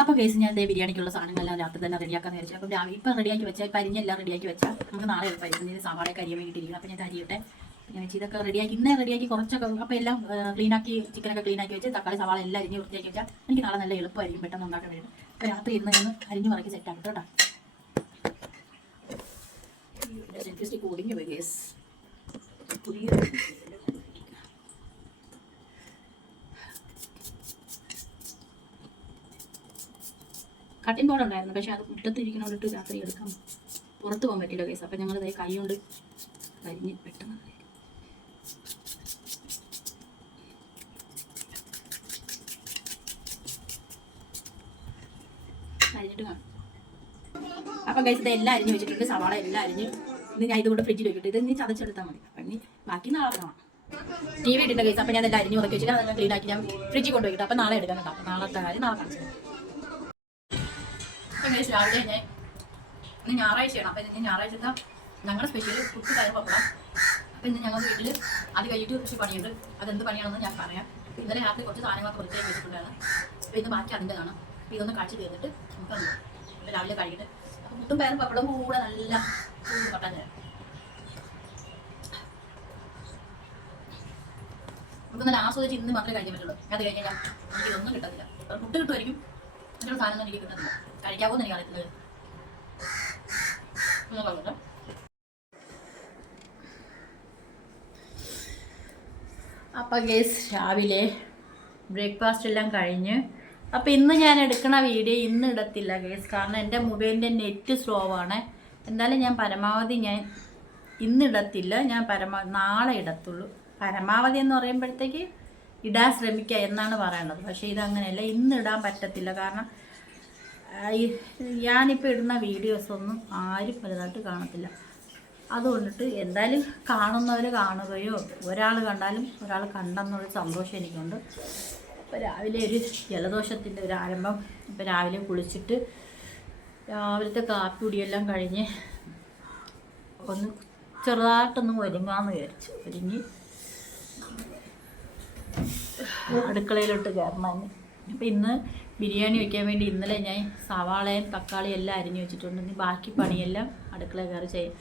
അപ്പോൾ കേസ് ഞാൻ ബിരിയാണിക്കുള്ള സാധനങ്ങളെല്ലാം രാത്രി തന്നെ റെഡിയാക്കാന്ന് വിചാരിച്ചു. അപ്പം രാവിലെ ഇപ്പം റെഡിയാക്കി വെച്ചാൽ പരിഞ്ഞെല്ലാം റെഡിയാക്കി വെച്ചാൽ നമുക്ക് നാളെ എളുപ്പമായിരിക്കും. ഇത് സവാളയൊക്കെ അരിയാൻ വേണ്ടിയിട്ടിരിക്കും. അപ്പോൾ ഞാൻ അരിയട്ടെ. ഞാൻ വെച്ച് ഇതൊക്കെ റെഡിയാക്കി ഇന്നേ റെഡിയാക്കി കുറച്ചൊക്കെ അപ്പോൾ എല്ലാം ക്ലീനാക്കി ചിക്കനൊക്കെ ക്ലീനാക്കി വെച്ച് തക്കാളി സവാള എല്ലാം അരിഞ്ഞ് വൃത്തിയാക്കി വെച്ചാൽ എനിക്ക് നാളെ നല്ല എളുപ്പമായിരിക്കും പെട്ടെന്ന് ഉണ്ടാക്കാൻ വേണ്ടി. അപ്പോൾ രാത്രി ഇരുന്ന് അരിഞ്ഞ് പറക്കി സെറ്റാക്കി കേട്ടോ. സെൽഫി സ്റ്റിക്ക് ഒടിഞ്ഞു പോയി കേസ്. പുതിയ കട്ടിൻ ബോർഡ് ഉണ്ടായിരുന്നു, പക്ഷെ അത് മുറ്റത്തിരിക്കണോണ്ടിട്ട് രാത്രി എടുക്കാം പുറത്ത് പോകാൻ പറ്റില്ല കേസ്. അപ്പം ഞങ്ങൾ കൈ കൊണ്ട് കരിഞ്ഞ് പെട്ടെന്ന് അരിഞ്ഞിട്ട് കാണും. അപ്പം കേസ് ഇത് എല്ലാം അരിഞ്ഞ് വെച്ചിട്ടുണ്ട്. സവാള എല്ലാം അരിഞ്ഞ് ഇന്ന് ഞാൻ ഇതുകൊണ്ട് ഫ്രിഡ്ജിൽ വെക്കിട്ട് ഇത് ഇനി ചതച്ചെടുത്താൽ മതി. അപ്പം ഇനി ബാക്കി നാളെ കാണാം. ടി വി ഇട്ടിട്ടുണ്ട് കേസ്. അപ്പം ഞാൻ എല്ലാം അരിഞ്ഞ് ഉറക്കി വെച്ചിട്ട് അതെല്ലാം ക്ലീൻ ആക്കി ഞാൻ ഫ്രിഡ്ജിൽ കൊണ്ടുപോയിട്ട് അപ്പം നാളെ എടുക്കാൻ കേട്ടോ. അപ്പം നാളത്തെ കാര്യം നാളെ കാണിച്ചു. ഗൈസ് രാവിലെ ഞാൻ ഇന്ന് ഞായറാഴ്ചയാണ്. അപ്പം ഇന്ന് ഞായറാഴ്ചത്തെ ഞങ്ങളുടെ സ്പെഷ്യൽ കുട്ടി കയറി പപ്പടം. അപ്പം ഇന്ന് ഞങ്ങളുടെ വീട്ടിൽ അത് കഴിഞ്ഞിട്ട് കുറച്ച് പണിയുണ്ട്. അതെന്ത് പണിയാണെന്ന് ഞാൻ പറയാം. ഇന്നലെ രാത്രി കുറച്ച് സാധനങ്ങളൊക്കെ വൃത്തിയാക്കി വെച്ചിട്ടുണ്ടായിരുന്നു. അപ്പോൾ ഇന്ന് ബാക്കി അതിൻ്റെതാണ്. അപ്പോൾ ഇതൊന്ന് കാഴ്ച തീർന്നിട്ട് നമുക്ക് അത് അപ്പോൾ രാവിലെ കഴിയിട്ട് അപ്പോൾ മുട്ടും പയറും പപ്പടവും കൂടെ നല്ല പട്ടാൻ തരാം. നമുക്കൊന്ന് ആസ്വദിച്ച് ഇന്ന് മാത്രമേ കഴിക്കാൻ പറ്റുള്ളൂ. അത് കഴിഞ്ഞാൽ എനിക്കിതൊന്നും കിട്ടത്തില്ല. പുട്ട് കിട്ടുമായിരിക്കും, മറ്റുള്ള സാധനം ഒന്നും എനിക്ക് കിട്ടുന്നില്ല. കഴിക്കാവോന്ന് എനിക്ക് അറിയത്തില്ല. അപ്പം ഗേസ് രാവിലെ ബ്രേക്ക്ഫാസ്റ്റ് എല്ലാം കഴിഞ്ഞ് അപ്പം ഇന്ന് ഞാൻ എടുക്കണ വീഡിയോ ഇന്ന് ഇടത്തില്ല ഗേസ്. കാരണം എൻ്റെ മൊബൈലിൻ്റെ നെറ്റ് സ്ലോ ആണ്. എന്തായാലും ഞാൻ പരമാവധി ഞാൻ ഇന്ന് ഇടത്തില്ല. ഞാൻ നാളെ ഇടത്തുള്ളൂ. പരമാവധി എന്ന് പറയുമ്പോഴത്തേക്ക് ഇടാൻ ശ്രമിക്കുക എന്നാണ് പറയേണ്ടത്. പക്ഷേ ഇതങ്ങനെയല്ല, ഇന്ന് ഇടാൻ പറ്റത്തില്ല. കാരണം ഞാനിപ്പോൾ ഇടുന്ന വീഡിയോസൊന്നും ആരും വലുതായിട്ട് കാണത്തില്ല. അതുകൊണ്ടിട്ട് എന്തായാലും കാണുന്നവർ കാണുകയോ ഒരാൾ കണ്ടാലും ഒരാൾ കണ്ടെന്നൊരു സന്തോഷം എനിക്കുണ്ട്. ഇപ്പോൾ രാവിലെ ഒരു ജലദോഷത്തിൻ്റെ ഒരു ആരംഭം. ഇപ്പോൾ രാവിലെ കുളിച്ചിട്ട് രാവിലത്തെ കാപ്പി കുടിയെല്ലാം കഴിഞ്ഞ് ഒന്ന് ചെറുതായിട്ടൊന്ന് ഒരുങ്ങാമെന്ന് വിചാരിച്ചു. ഒരുങ്ങി അടുക്കളയിലോട്ട് കയറണം. അപ്പോൾ ഇന്ന് ബിരിയാണി വയ്ക്കാൻ വേണ്ടി ഇന്നലെ ഞാൻ സവാളയും തക്കാളിയും എല്ലാം അരിഞ്ഞു വെച്ചിട്ടുണ്ട്. ഇനി ബാക്കി പണിയെല്ലാം അടുക്കളയിൽ കയറി ചെയ്യും.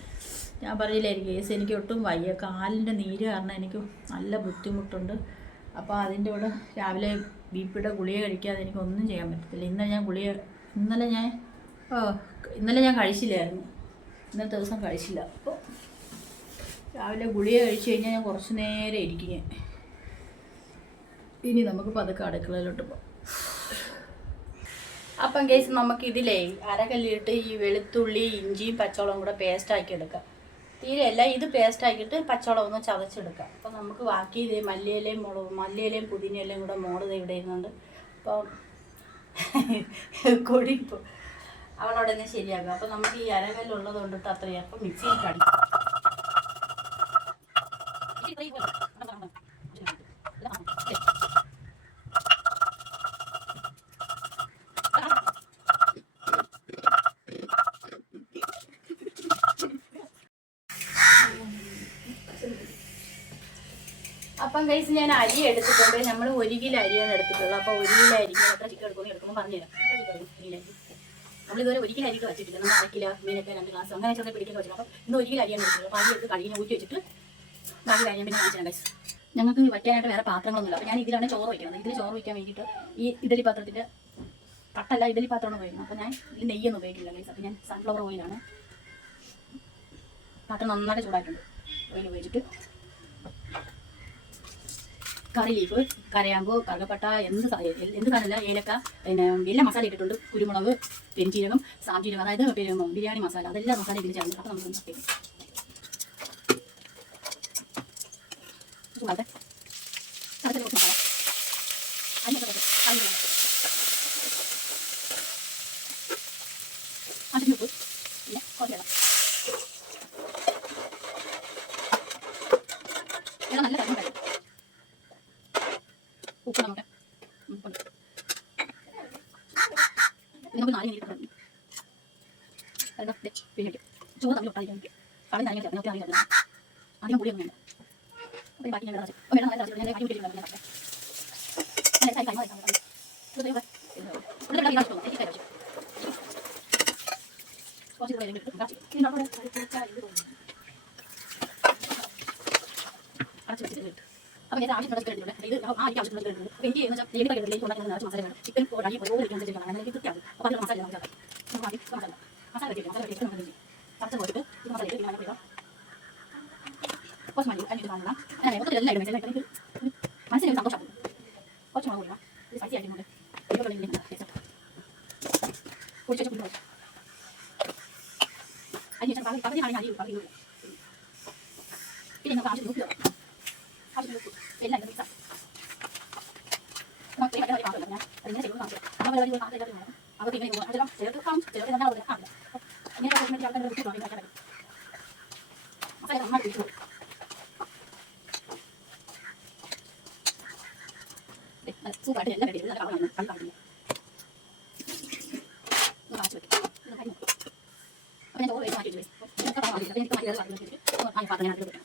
ഞാൻ പറയില്ലായിരിക്കും കേസ് എനിക്ക് ഒട്ടും വയ്യ, കാലിൻ്റെ നീര് കാരണം എനിക്ക് നല്ല ബുദ്ധിമുട്ടുണ്ട്. അപ്പോൾ അതിൻ്റെ കൂടെ രാവിലെ ബിപിയുടെ ഗുളിക കഴിക്കാതെ എനിക്കൊന്നും ചെയ്യാൻ പറ്റത്തില്ല. ഇന്നലെ ഞാൻ കഴിച്ചില്ലായിരുന്നു. ഇന്നത്തെ ദിവസം കഴിച്ചില്ല. അപ്പോൾ രാവിലെ ഗുളിക കഴിച്ച് കഴിഞ്ഞാൽ ഞാൻ കുറച്ച് നേരം ഇരിക്കും. ഇനി നമുക്ക് പതുക്കെ അടുക്കളയിലോട്ട് പോകാം. അപ്പം കേസ് നമുക്ക് ഇതിലേ അരകല്ലിട്ട് ഈ വെളുത്തുള്ളി ഇഞ്ചിയും പച്ചവളവും കൂടെ പേസ്റ്റാക്കി എടുക്കാം. തീരെയല്ല, ഇത് പേസ്റ്റാക്കിയിട്ട് പച്ചവളം ഒന്ന് ചതച്ചെടുക്കാം. അപ്പം നമുക്ക് ബാക്കി ഇതേ മല്ലിയിലയും പുതിനയിലയും കൂടെ മോള് ഇവിടെ ഇരുന്നുണ്ട്. അപ്പം കൊടിപ്പോൾ അവളോടെ തന്നെ ശരിയാക്കുക. അപ്പം നമുക്ക് ഈ അരകല്ലുള്ളത് കൊണ്ടിട്ട് അത്രയും അപ്പം മിക്സിയിൽ കടിക്കും. അപ്പം കൈസ് ഞാൻ അരി എടുത്തിട്ടുണ്ട്. നമ്മൾ 1 കിലോ അരിയാണ് എടുത്തിട്ടുള്ളത്. അപ്പോൾ 1 കിലോ അരിക്ക് എത്ര ചിക്കൻ എടുക്കുമ്പോൾ പറഞ്ഞുതരാം. നമ്മളിതുവരെ 1 കിലോ അരിക്ക് വെച്ചിട്ടില്ല. നമ്മൾ 1/2 കിലോ മീനൊക്കെ 2 ഗ്ലാസ് അങ്ങനെ ചെറിയ പിടിക്കാൻ വെച്ചിട്ടുണ്ട്. അപ്പോൾ ഇന്ന് 1 കിലോ അരിയാണ് എടുത്തിട്ടുള്ളത്. അപ്പോൾ അരി എടുത്ത് കഴുകി ഊറ്റി വെച്ചിട്ട് ബാക്കി കാര്യം പിന്നെ കാണിച്ചാൽ ഗൈസ്. ഞങ്ങൾക്ക് വയ്ക്കാനായിട്ട് വേറെ പാത്രങ്ങളൊന്നുമില്ല. അപ്പോൾ ഞാൻ ഇതിലാണ് ചോറ് വയ്ക്കുന്നത്. ഇതിൽ ചോറ് വയ്ക്കാൻ വേണ്ടിയിട്ട് ഈ ഇഡലി പാത്രത്തിൻ്റെ പട്ടല്ല ഇഡലി പാത്രമാണ് ഉപയോഗിക്കുന്നത്. അപ്പോൾ ഞാൻ ഇതിൽ നെയ്യൊന്നും ഉപയോഗിക്കില്ല ഗൈസ്. അപ്പോൾ ഞാൻ സൺഫ്ലവർ ഓയിലാണ്. പാത്രം നന്നായിട്ട് ചൂടാക്കിയിട്ടുണ്ട്. ഓയിൽ ഉപയോഗിച്ചിട്ട് കറി ലീഫ്, കരയാമ്പൂ, കറുകപ്പട്ട, എന്ത് സാധനമില്ല, ഏലക്ക, പിന്നെ എല്ലാ മസാല ഇട്ടിട്ടുണ്ട്. കുരുമുളക്, പെരുംജീരകം, സാംജീരകം, അതായത് ബിരിയാണി മസാല, അതെല്ലാം മസാല ഇതിൽ ചേർന്ന്. അപ്പോൾ നമുക്ക് ഉപ്പ് പിന്നെ കുറച്ച് വെള്ളം നല്ല തരണം. ഉപ്പ് നമുക്ക് നമുക്ക് 4 മിനിറ്റ് പിന്നെ ചോറ് തമ്മിൽ ഒട്ടാതിരിക്കാൻ വേണ്ടി കളി നനഞ്ഞ ചേർന്ന് അധികം പൊടിയൊന്നും വേണ്ട. അപ്പോൾ ബാക്കി ഞാൻ വെള്ളം ഞാൻ അടി പിടിച്ചിട്ടുണ്ട്. അപ്പോൾ ഞാൻ ആവശ്യമുള്ള ചിക്കൻ എടുത്തിട്ടുണ്ട്. ഇത് ആ എനിക്ക് ആവശ്യമുള്ള ചിക്കൻ എടുത്തിട്ടുണ്ട്. അപ്പോൾ എനിക്ക് എന്ന് വെച്ചാൽ ഗ്രേവി പാക്കറ്റിലേക്ക് ഉണ്ടാക്കി നിറച്ച് മസാല വേണം. ചിക്കൻ ഒരു അരി ഓരോ ഇരിക്കാൻ വെച്ചിരിക്കണം. അങ്ങനെ കൃത്യമാണ്. അപ്പോൾ അതിനുള്ള മസാല നമുക്ക് നമുക്ക് ആദ്യം മസാല വെച്ചിട്ട് നമുക്ക് ചതച്ച് പോയിട്ട് ഇത് മസാല ഇട്ട് ഇങ്ങനെ കൊടുക്കാം. കുറച്ച് മതി അതിന് കാണണം. അങ്ങനെ മൊത്തത്തിൽ എല്ലാം ഇടുന്നത് എനിക്ക് മനസ്സിന് സന്തോഷം. കുറച്ച് മുളക് കൊടുക്കണം. ഇത് സ്പൈസി ആയിട്ടുണ്ട്. ഇപ്പോൾ പൊടിച്ചു കൊടുക്കും. അതിന് ശേഷം പകുതിയാണ് അരി പകുതി പിന്നെ നമുക്ക് ആവശ്യത്തിന് ഉപ്പ് എല്ലാം മിക്സ് ആക്കി അതിങ്ങനെ ചെയ്ത് കാണിച്ചു അവർക്ക് ഇങ്ങനെ അതെല്ലാം ചേർത്ത് കാണിച്ചു ചേർത്ത് തന്നെ അവിടെ കാണില്ല ഇങ്ങനെ ആൾക്കാർ മസാല നന്നായി പിടിച്ചു സൂപ്പറായിട്ട് എല്ലാം റെഡി ചെയ്ത് കളറാണ് കളി കാണില്ല കാണിച്ചു വെക്കും അപ്പോൾ ഞാൻ ചോറ് വെച്ച് മാറ്റി വെച്ചു എനിക്ക് മാറ്റി പാത്രം ഞാൻ എടുത്ത്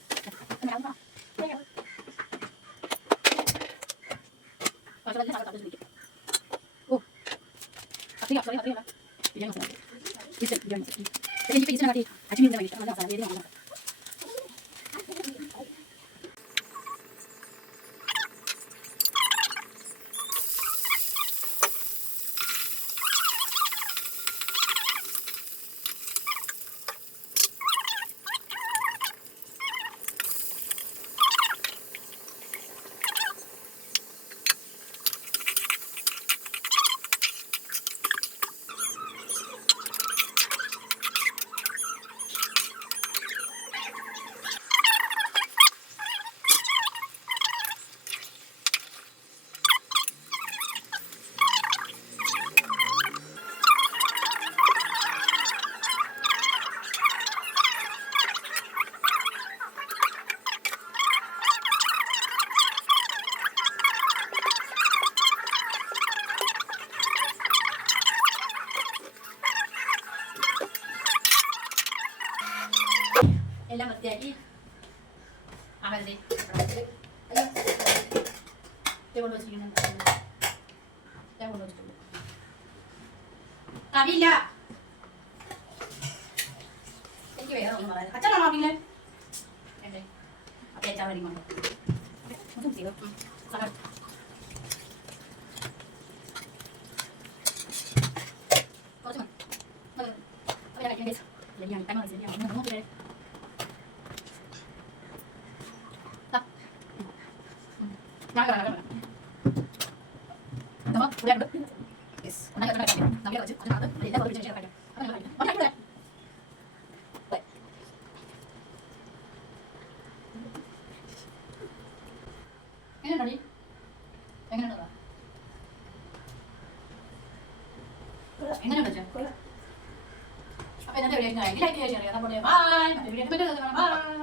എല്ലാം വൃത്തിയാക്കി അവരുടെ കൊണ്ട് വെച്ചിരിക്കുന്നുണ്ട് കൊണ്ട് വെച്ചിട്ടുണ്ട് കറിയില്ല എനിക്ക് വേറെ ഒന്നും പറയാം അച്ഛനാണോ ആണെങ്കില് വേണ്ടേ അപ്പം അച്ഛാ വരുന്നുണ്ട് കുറച്ച് എങ്ങനെയുണ്ടോ അപ്പൊ ഇന്നത്തെ വീഡിയോ എങ്ങനെ ബൈ